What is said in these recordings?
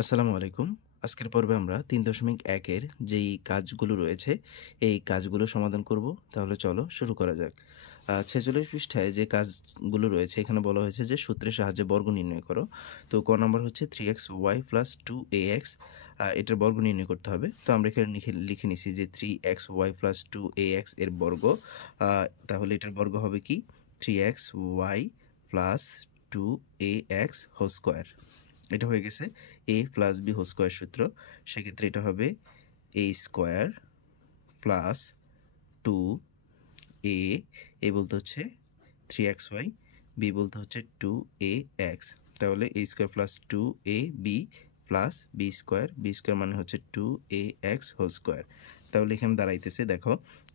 আসসালামু আলাইকুম। আজকের পর্বে আমরা ৩.১ এর যেই কাজগুলো রয়েছে, এই কাজগুলো সমাধান করব। তাহলে চলো শুরু করা যাক। ৪৬ পৃষ্ঠায় যে কাজগুলো রয়েছে এখানে বলা হয়েছে যে সূত্রের সাহায্যে বর্গ নির্ণয় করো। তো ক নাম্বার হচ্ছে 3xy + 2ax এটার বর্গ নির্ণয় করতে হবে। তো আমরা এখানে লিখে নিছি যে 3xy + 2ax এর বর্গ। তাহলে এটার বর্গ হবে কি? 3xy + 2ax whole square. এটা হয়ে গেছে a plus b whole square সূত্র। সেক্ষেত্রে এটা হবে a square plus 2a, a বলতে হচ্ছে 3xy, b বলতে হচ্ছে 2ax। তাহলে a square plus 2ab plus b square, b square মানে হচ্ছে 2ax হোল স্কয়ার। তাহলে এখানে দাঁড়াইতেছে দেখো,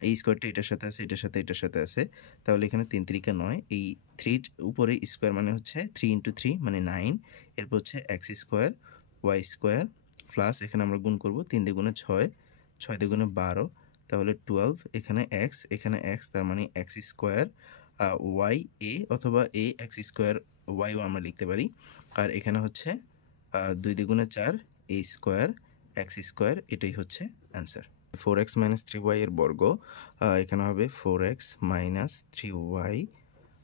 এই স্কয়ারটা এটার সাথে আছে, এটার সাথে এটার সাথে আছে। তাহলে এখানে 3 3 9, এই 3 উপরে স্কয়ার মানে হচ্ছে 3 × 3 মানে 9। এরপর হচ্ছে x square y square plus এখানে আমরা গুণ করব 3 দ্বিগুণে 6, 6 দ্বিগুণে 12, তাহলে 12, এখানে x তার মানে x স্কয়ার y a অথবা a x স্কয়ার y ও আমরা লিখতে পারি। আর এখানে হচ্ছে 2 দ্বিগুণে 4 a স্কয়ার x স্কয়ার, এটাই হচ্ছে অ্যান্সার। 4x - 3y এর বর্গ এখানে হবে 4x - 3y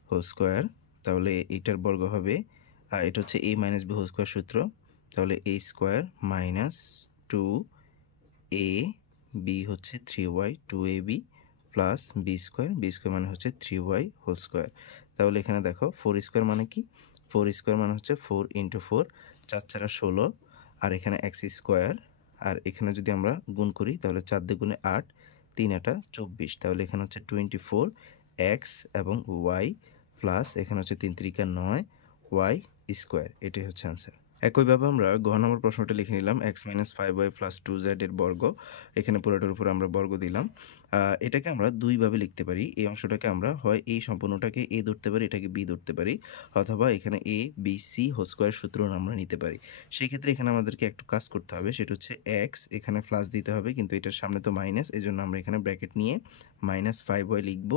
হোল স্কয়ার। তাহলে এটার বর্গ হবে এটা হচ্ছে a - b হোল স্কয়ার সূত্র। তাহলে a স্কয়ার মাইনাস 2ab হচ্ছে 3y 2ab plus b square, b square মানে হচ্ছে 3y হোল স্কয়ার। তাহলে এখানে দেখো 4 স্কয়ার মানে কি? 4 স্কয়ার মানে হচ্ছে 4 × 4, 4 4 16, আর এখানে x স্কয়ার, আর এখানে যদি আমরা গুণ করি তাহলে 4 দুগুণে 8, 3 8 24, তাহলে এখানে হচ্ছে 24 x এবং y প্লাস এখানে হচ্ছে 3 3 9 y স্কয়ার, এটাই হচ্ছে আনসার। একইভাবে আমরা ঘ নম্বর প্রশ্নটা লিখে নিলাম x - 5y + 2z এর বর্গ। এখানে পুরোটার উপর আমরা বর্গ দিলাম। এটাকে আমরা দুইভাবে লিখতে পারি। এই অংশটাকে আমরা হয় এই সম্পূর্ণটাকে a ধরতে পারি, এটাকে b ধরতে পারি, অথবা এখানে a b c whole square সূত্র আমরা নিতে পারি। সেক্ষেত্রে এখানে আমাদেরকে একটু কাজ করতে হবে, সেটা হচ্ছে x এখানে প্লাস দিতে হবে, কিন্তু এটার সামনে তো মাইনাস, এজন্য আমরা এখানে ব্র্যাকেট নিয়ে -5y লিখব।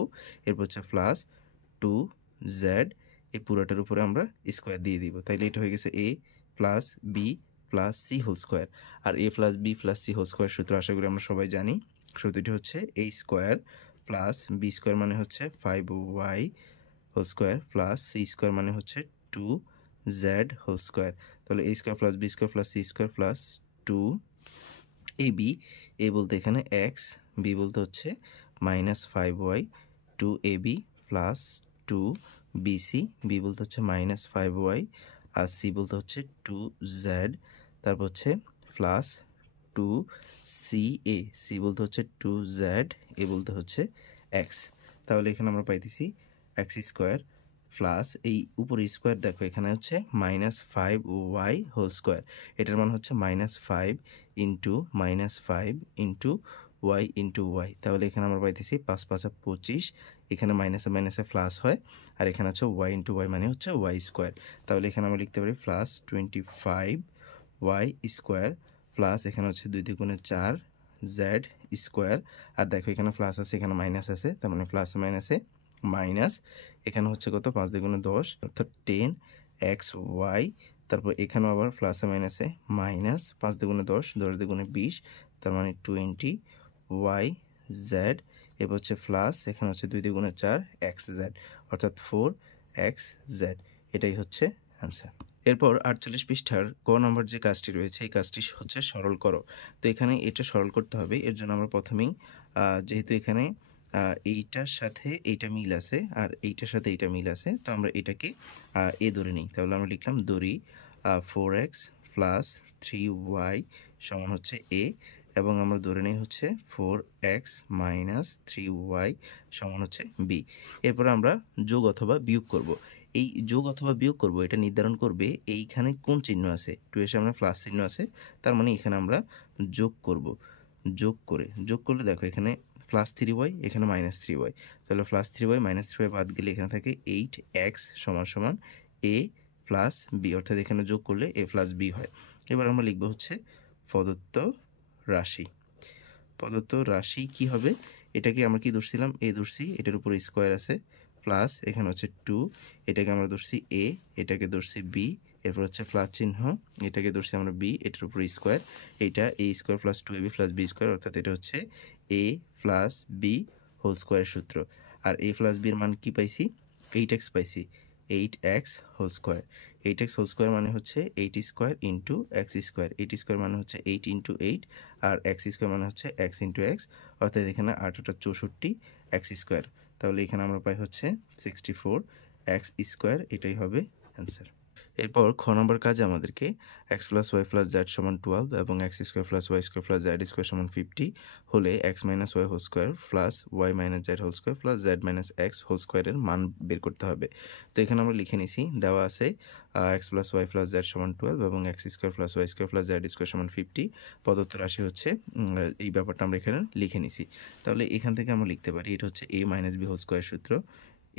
এরপর হচ্ছে প্লাস 2z, এই পুরোটার উপরে আমরা স্কয়ার দিয়ে দিব। তাইলে এটা হয়ে গেছে a plus B plus C whole square. আর a plus B plus C whole square সূত্র আশা করি আমরা সবাই জানি। সূত্রটি হচ্ছে a square plus B square মানে হচ্ছে 5y whole square plus C square মানে হচ্ছে 2z হোল স্কয়ার। তাহলে a square plus B square plus C square plus 2ab, a বলতে এখানে x, b বলতে হচ্ছে -5y, 2ab plus 2bc, b বলতে হচ্ছে -5y, আর সি বলতে হচ্ছে 2z, তারপর হচ্ছে প্লাস 2ca, সি বলতে হচ্ছে 2z, এ বলতে হচ্ছে x। তাহলে এখানে আমরা পাইতেছি x স্কয়ার প্লাস এই উপরে স্কয়ার দেখো এখানে হচ্ছে -5y হোল স্কয়ার, এটার মান হচ্ছে -5 × -5 × y, তাহলে এখানে আমরা পাইতেছি 5 5 25, এখানে মাইনাসে মাইনাসে প্লাস হয়, আর এখানে হচ্ছে y × y মানে হচ্ছে y স্কয়ার। তাহলে এখানে আমরা লিখতে পারি প্লাস 25y স্কয়ার প্লাস এখানে হচ্ছে 2 দ্বিগুণে 4 z স্কয়ার, আর দেখো এখানে প্লাস আছে এখানে মাইনাস আছে, তার মানে প্লাস মাইনাসে মাইনাস, এখানে হচ্ছে কত 5 দ্বিগুণে 10 অর্থাৎ 10xy, তারপর এখানেও আবার প্লাসে মাইনাসে মাইনাস 5 দ্বিগুণে 10, 10 দ্বিগুণে 20, তার মানে 20yz, এরপর হচ্ছে প্লাস এখানে হচ্ছে 2 দ্বিগুণে 4 xz অর্থাৎ 4xz, এটাই হচ্ছে অ্যান্সার। এরপর 48 পৃষ্ঠার ক নম্বর যে কাজটি রয়েছে এই কাজটি হচ্ছে সরল করো। তো এখানে এটা সরল করতে হবে, এর জন্য আমরা প্রথমেই যেহেতু এখানে এইটার সাথে এইটা মিল আছে আর এইটার সাথে এইটা মিল আছে, তো আমরা এটাকে এ ধরে নিই। তাহলে আমরা লিখলাম ধরি 4x + 3y সমান হচ্ছে a, এবং আমরা ধরে নিই হচ্ছে 4x - 3y সমান হচ্ছে b। এরপর আমরা যোগ অথবা বিয়োগ করব। এই যোগ অথবা বিয়োগ করব এটা নির্ধারণ করবে এইখানে কোন চিহ্ন আছে, 2 এর সামনে প্লাস চিহ্ন আছে, তার মানে এখানে আমরা যোগ করব। যোগ করলে দেখো এখানে +3y, এখানে -3y, তাহলে +3y -3y বাদ গেলে এখানে থাকে 8x = a প্লাস b, অর্থাৎ এখানে যোগ করলে a প্লাস b হয়। এবার আমরা লিখব হচ্ছে প্রদত্ত রাশি। প্রদত্ত রাশি কি হবে? এটাকে আমরা কি ধরছিলাম? a ধরছি, এটার উপরে স্কয়ার আছে, প্লাস এখানে হচ্ছে 2, এটাকে আমরা ধরছি a, এটাকে ধরছি b, এরপর হচ্ছে প্লাস চিহ্ন, এটাকে ধরছি আমরা বি, এটার উপর স্কোয়ার, এইটা A square plus 2ab plus B square, অর্থাৎ এটা হচ্ছে এ প্লাস বি হোল স্কোয়ারের সূত্র। আর এ প্লাস বির মান কি পাইছি? 8x পাইছি, 8x whole square. 8x whole square মানে হচ্ছে 8 square into x square, 8 square মানে হচ্ছে 8 ইন্টু 8, আর এক্স স্কোয়ার মানে হচ্ছে এক্স ইন্টু এক্স, অর্থাৎ এখানে 8 × 64 এক্স স্কোয়ার। তাহলে এখানে আমরা পাই হচ্ছে 64 এক্স স্কোয়ার, এটাই হবে অ্যান্সার। এরপর খ নম্বর কাজে আমাদেরকে x plus y plus z সমান 12 এবং x square plus Y square plus z square সমান 50 হলে x minus y whole square plus y minus z whole square plus z minus x whole স্কোয়ারের মান বের করতে হবে। তো এখানে আমরা লিখে নিছি, দেওয়া আছে x plus y plus z সমান 12 এবং x square plus Y square plus z square সমান 50, প্রদত্ত রাশি হচ্ছে এই ব্যাপারটা আমরা এখানে লিখে নিছি। তাহলে এখান থেকে আমরা লিখতে পারি এটা হচ্ছে A minus B whole square সূত্র,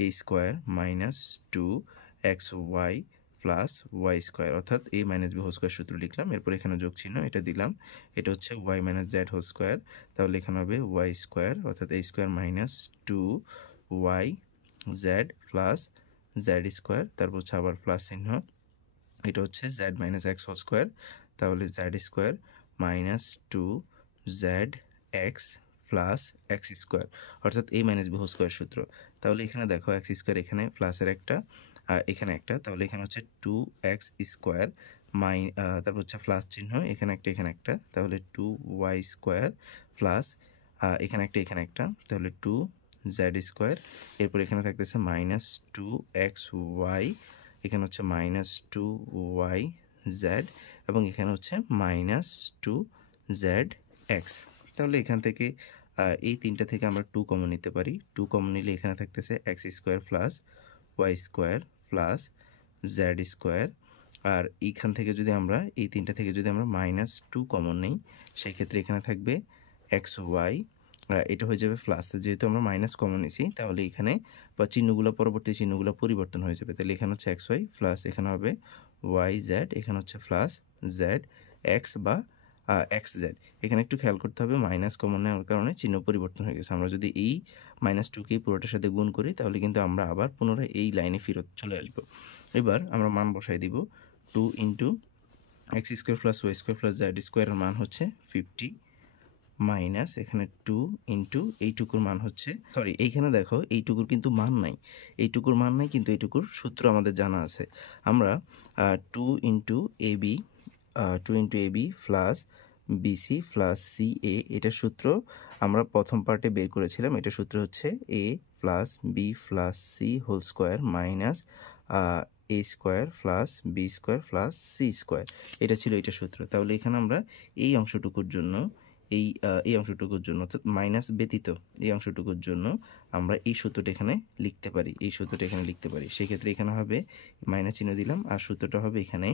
A square minus 2xy plus Y square, অর্থাৎ এ মাইনাস বি হোল স্কোয়ার সূত্র লিখলাম, এরপর এখানে যোগ চিহ্ন এটা দিলাম, এটা হচ্ছে y minus z whole square, তাহলে এখানে হবে ওয়াই স্কোয়ার, অর্থাৎ a square minus 2y z plus z square, তারপর হচ্ছে আবার প্লাস চিহ্ন, এটা হচ্ছে z minus x whole square, তাহলে z square minus 2z x plus x square, অর্থাৎ এ মাইনাস বি হোল স্কোয়ার সূত্র। তাহলে এখানে দেখো এক্স স্কোয়ার এখানে প্লাসের একটা, এখানে একটা, তাহলে এখানে হচ্ছে 2x স্কোয়ার তারপর হচ্ছে প্লাস চিহ্ন, এখানে একটা এখানে একটা, তাহলে 2y স্কোয়ার প্লাস এখানে একটা এখানে একটা, তাহলে 2z স্কোয়ার, এরপর এখানে থাকতেছে মাইনাস 2xy, এখানে হচ্ছে মাইনাস 2yz এবং এখানে হচ্ছে মাইনাস 2zx। তাহলে এখান থেকে এই তিনটা থেকে আমরা 2 কমন নিতে পারি, 2 কমন নিলে এখানে থাকতেছে x square plus Y square plus z square, আর এইখান থেকে যদি আমরা এই তিনটা থেকে যদি আমরা মাইনাস 2 কমন নিই সেক্ষেত্রে এখানে থাকবে এক্স ওয়াই, এটা হয়ে যাবে প্লাস, যেহেতু আমরা মাইনাস কমন নিছি তাহলে এখানে বা চিহ্নগুলো পরবর্তী চিহ্নগুলো পরিবর্তন হয়ে যাবে, তাহলে এখানে হচ্ছে এক্স ওয়াই প্লাস এখানে হবে ওয়াই জেড, এখানে হচ্ছে প্লাস জেড এক্স বা এক্স জেড। এখানে একটু খেয়াল করতে হবে মাইনাস কমন নেওয়ার কারণে চিহ্ন পরিবর্তন হয়ে গেছে, আমরা যদি এই মাইনাস 2কে পুরোটার সাথে গুণ করি তাহলে কিন্তু আমরা আবার পুনরায় এই লাইনে ফেরত চলে আসবো। এবার আমরা মান বসাই দিব, 2 into x square plus Y square plus z স্কোয়ারের মান হচ্ছে 50 মাইনাস এখানে 2 ইন্টু এইটুকুর মান হচ্ছে, সরি এইখানে দেখো এইটুকুর কিন্তু মান নাই, এইটুকুর মান নাই কিন্তু এইটুকুর সূত্র আমাদের জানা আছে। আমরা 2 into A B 2 into A B plus B C plus C A, এটার সূত্র আমরা প্রথম পার্টে বের করেছিলাম, এটার সূত্র হচ্ছে a plus B plus C whole square minus a square plus B square plus c square, এটা ছিল এটার সূত্র। তাহলে এখানে আমরা এই অংশটুকুর জন্য এই অংশটুকুর জন্য অর্থাৎ মাইনাস ব্যতীত এই অংশটুকুর জন্য আমরা এই সূত্রটা এখানে লিখতে পারি, এই সূত্রটা এখানে লিখতে পারি, সেক্ষেত্রে এখানে হবে মাইনাস চিহ্ন দিলাম, আর সূত্রটা হবে এখানে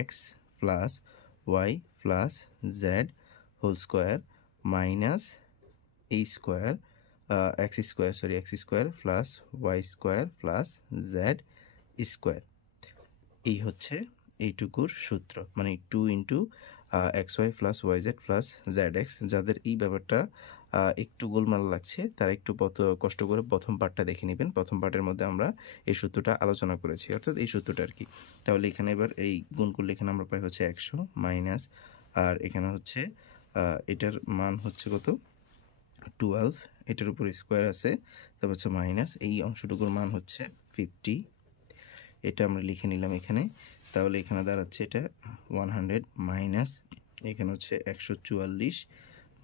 x plus y plus z whole square minus এই square x square plus Y square plus z square, এই হচ্ছে এইটুকুর সূত্র, মানে 2 into x y plus y z plus z x. যাদের এই ব্যাপারটা একটু গোলমাল লাগছে তারা একটু কষ্ট করে প্রথম পার্টটা দেখে নেবেন, প্রথম পার্টের মধ্যে আমরা এই সূত্রটা আলোচনা করেছি, অর্থাৎ এই সূত্রটা আর কি। তাহলে এখানে এবার এই গুণ করলে এখানে আমরা পাই হচ্ছে 100 মাইনাস, আর এখানে হচ্ছে এটার মান হচ্ছে কত 12, এটার উপর স্কোয়ার আছে, তারপর হচ্ছে মাইনাস এই অংশটুকুর মান হচ্ছে 50, এটা আমরা লিখে নিলাম এখানে। তাহলে এখানে দাঁড়াচ্ছে এটা 100 মাইনাস এখানে হচ্ছে 144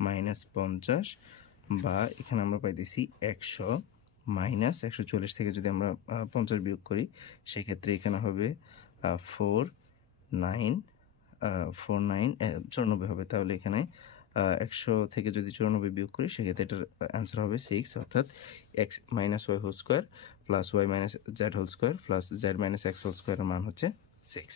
মাইনাস 50, বা এখানে আমরা পাইতেছি 100 মাইনাস 144 থেকে যদি আমরা 50 বিয়োগ করি সেক্ষেত্রে এখানে হবে 94 হবে। তাহলে এখানে 100 থেকে যদি 94 বিয়োগ করি সেক্ষেত্রে এটার অ্যান্সার হবে 6, অর্থাৎ x minus y whole square plus y minus z whole square plus z minus x whole স্কোয়ারের মান হচ্ছে 6।